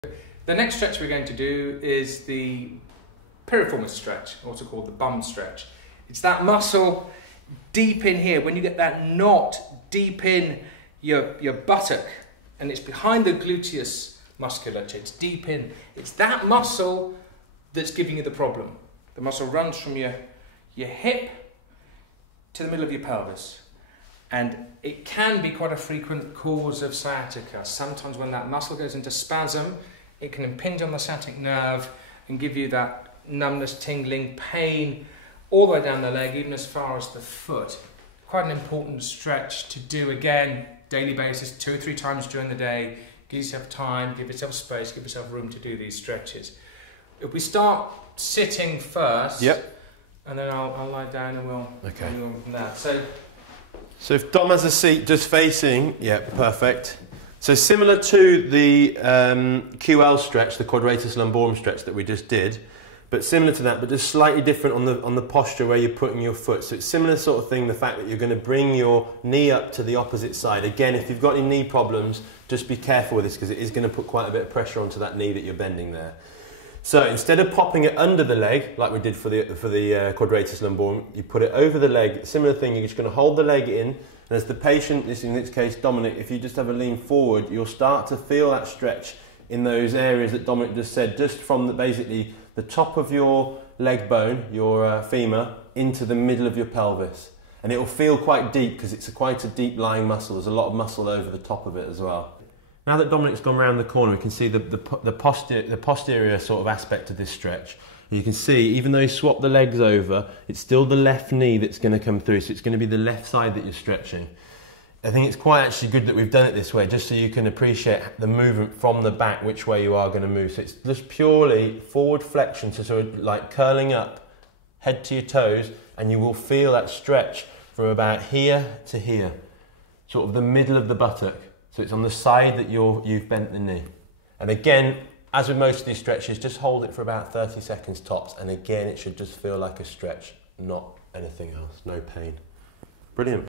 The next stretch we're going to do is the Piriformis stretch, also called the bum stretch. It's that muscle deep in here, when you get that knot deep in your buttock, and it's behind the gluteus musculature, it's deep in. It's that muscle that's giving you the problem. The muscle runs from your hip to the middle of your pelvis. And it can be quite a frequent cause of sciatica. Sometimes when that muscle goes into spasm, it can impinge on the sciatic nerve and give you that numbness, tingling, pain all the way down the leg, even as far as the foot. Quite an important stretch to do, again, daily basis, 2 or 3 times during the day. Give yourself time, give yourself space, give yourself room to do these stretches. If we start sitting first, yep, and then I'll lie down and we'll move on from that. So if Dom has a seat just facing, yeah, perfect. So similar to the QL stretch, the quadratus lumborum stretch that we just did, but similar to that, but just slightly different on the posture where you're putting your foot. So it's similar sort of thing, the fact that you're going to bring your knee up to the opposite side. Again, if you've got any knee problems, just be careful with this because it is going to put quite a bit of pressure onto that knee that you're bending there. So instead of popping it under the leg, like we did for the quadratus lumborum, you put it over the leg. Similar thing, you're just going to hold the leg in, and as the patient, in this case Dominic, if you just have a lean forward, you'll start to feel that stretch in those areas that Dominic just said, just from basically the top of your leg bone, your femur, into the middle of your pelvis. And it will feel quite deep because it's quite a deep lying muscle. There's a lot of muscle over the top of it as well. Now that Dominic's gone round the corner, we can see the posterior sort of aspect of this stretch. You can see, even though you swap the legs over, it's still the left knee that's going to come through, so it's going to be the left side that you're stretching. I think it's quite actually good that we've done it this way, just so you can appreciate the movement from the back, which way you are going to move. So it's just purely forward flexion, so sort of like curling up, head to your toes, and you will feel that stretch from about here to here, sort of the middle of the buttock. So it's on the side that you've bent the knee. And again, as with most of these stretches, just hold it for about 30 seconds tops. And again, it should just feel like a stretch, not anything else, no pain. Brilliant.